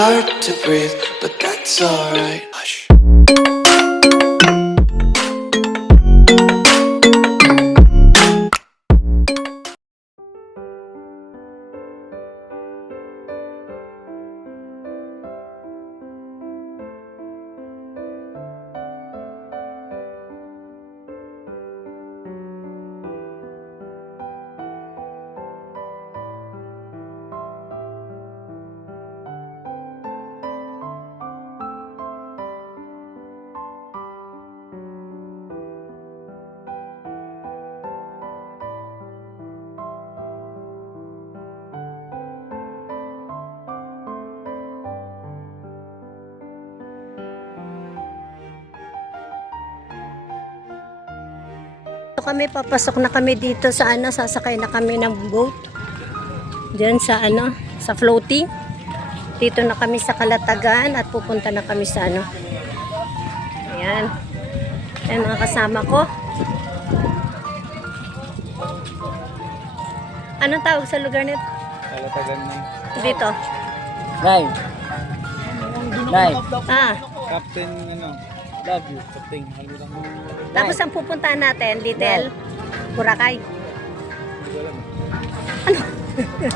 hard to breathe, but that's alright. Hush. Kami papasok na kami dito sa ano, sasakay na kami ng boat. Diyan sa ano, sa floating. Dito na kami sa Kalatagan at pupunta na kami sa ano. Ayan. Ayan mga kasama ko. Anong tawag sa lugar nito? Kalatagan na. Dito. Nay. Nay. Ah, Captain, love you. Captain. tapos ang pupuntahan natin, Little Boracay.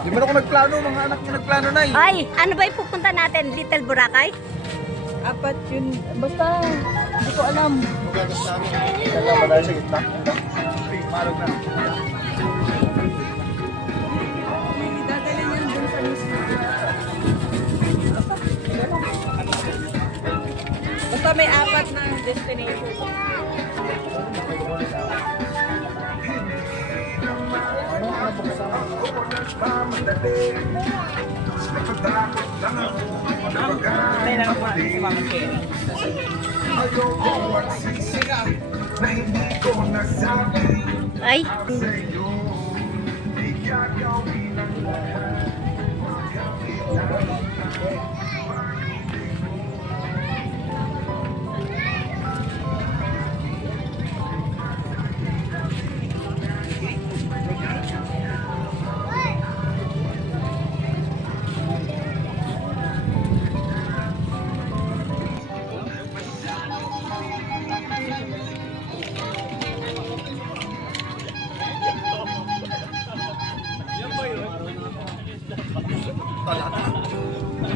Di ba ako nagplano? Mga anak mo nagplano, Nay. Ay, ano ba yung pupunta natin, Little Boracay? Apat yun. Basta, hindi ko alam. Dalawa ba tayo sa gitna? Marog na. Dadalhin yan dun sa mismo. Basta may apat na destination. May lang po natin si Mama Kerry. Ay.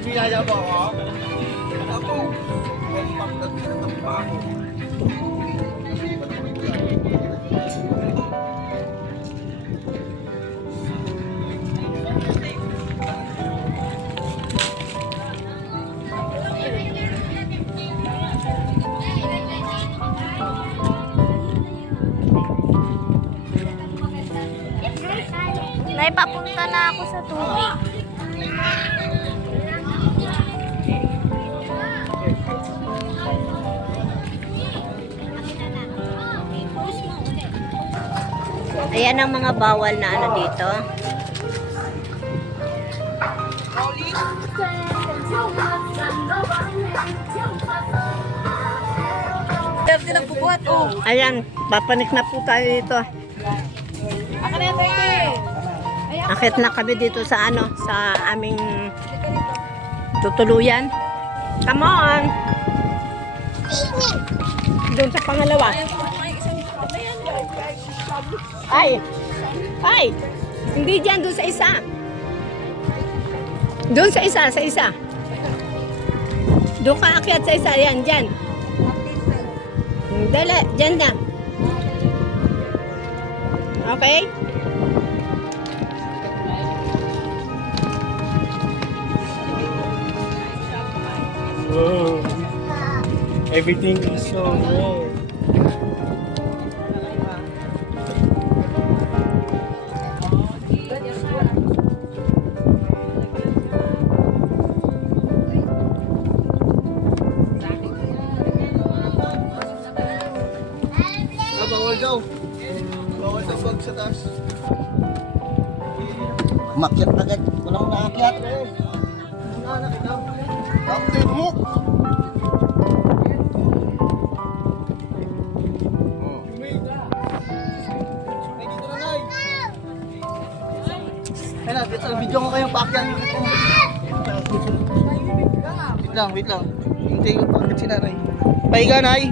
Biyaya mo ako? Ako. Pagdating ng bago. Naipapunta na ako sa tubig. Ayan ang mga bawal na ano dito. Dati nagbubuhat, oh. Ayan, papanik na po tayo dito. Ako na yan, Bertie. Akit na kami dito sa ano, sa aming tutuluyan. Come on! Doon sa pangalawa. Ay! Ay! Hindi dyan, doon sa isa. Doon sa isa, sa isa. Doon ka akyat sa isa, yan, dyan. Dala, dyan na. Okay? Whoa. Everything is so red. Bawal daw. Bawal daw pag sa taas. Umakyat agad. Walang naakyat. Captain Hook! Kaya, video ko kayong paakyat. wait lang. Hintay ko pa si nanay. Pahiga, nay.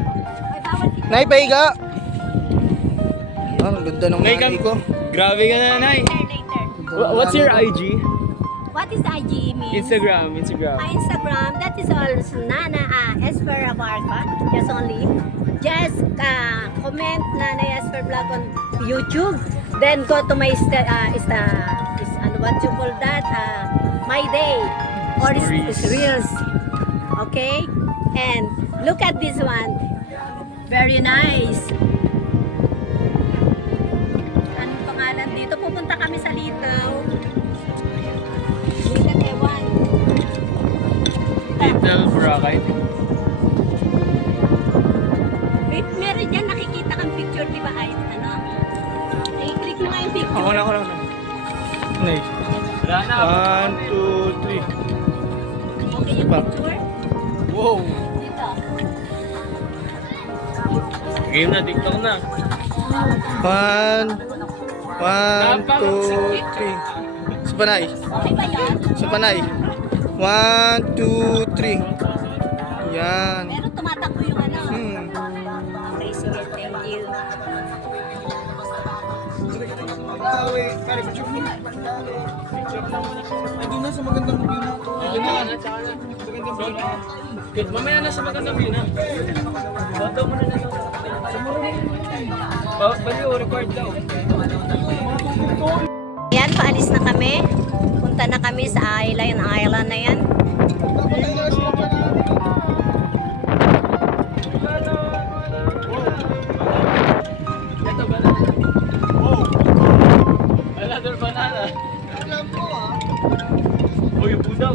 Nay, pahiga. Ah, ang ganda ng nanay ko. Grabe ka na, Nay. What's your IG? What is IG mean? Instagram. Instagram, that is also Nana Esper Abarca. Just only. Just comment Nana Esper Vlog on YouTube. Then go to my what you call that? My day or is reels. Okay? And look at this one. Very nice. Anong pangalan dito? Pupunta kami sa Litaw. Litaw Ewan. Little Boracay. Meron dyan nakikita kang picture, di ba? Ay, ano? I-click mo nga yung picture. Ako na. Nay. Wala na. 1, 2, 3. Okay yung Pa. picture? Wow. Dito. Game na, TikTok na. 1, 2, 3. Sa panay. Okay ba yan? Sa panay. 1, 2, 3. Yan. Pero tumatakbo yung ano. Okay, sige. Thank you. Hindi na sa magandang view na. Good, mamaya na sa magandang view na. Photo mo na lang. Baliw, record daw. Yan, paalis na kami. Punta na kami sa island na yan. Ito, banana. Another banana. Uy, yung pudaw.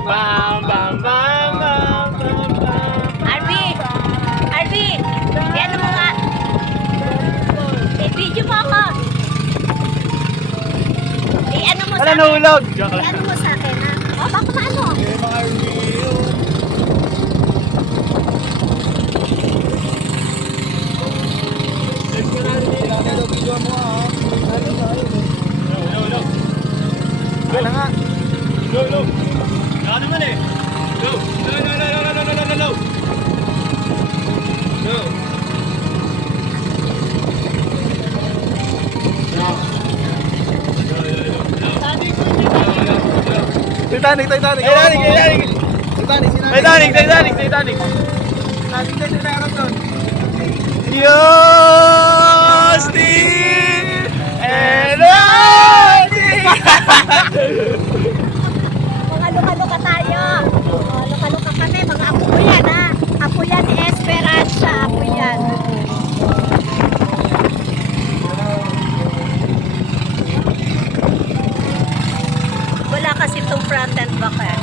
Bam, bam, bam, bam, bam, bam. Arby! Ano mo nga? I-video mo ako. I-ano mo sa akin. Nahulog? I-ano mo sa akin, ha? O, baka paano? Ano nga? Go. Naka naman eh. Go. No. Go. Titanic. Titanic. Yo, Steve and Mga luka-luka tayo. Luka-luka kami. Mga apo ko yan, ha? Apo yan ni Esperanza. Apo yan. Wala kasi itong front and back, eh.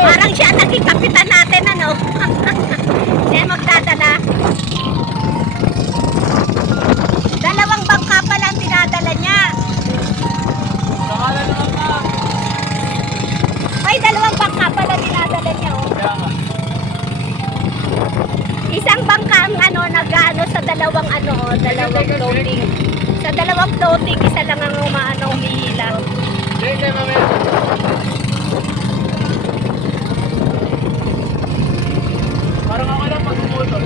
Parang siya naging kapitan natin, ano? Siya magdadala. Dalawang bangka pa lang dinadala niya. Ay, dalawang bangka pa lang dinadala niya, oh. Isang bangka ang ano, nag-ano sa dalawang ano, oh, dalawang floating. Sa dalawang floating, isa lang ang humihila. Parang ako lang pag-umutol.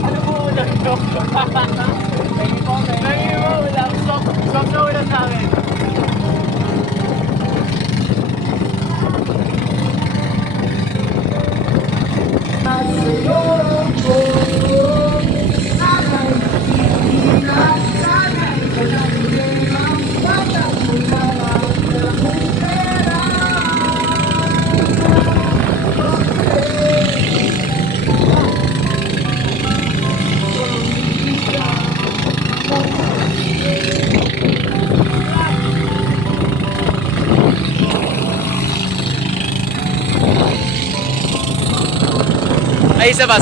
Ano po ulan nyo? Lagi mo ulan. Stop na ulan namin. Siguro Ay, isa ba?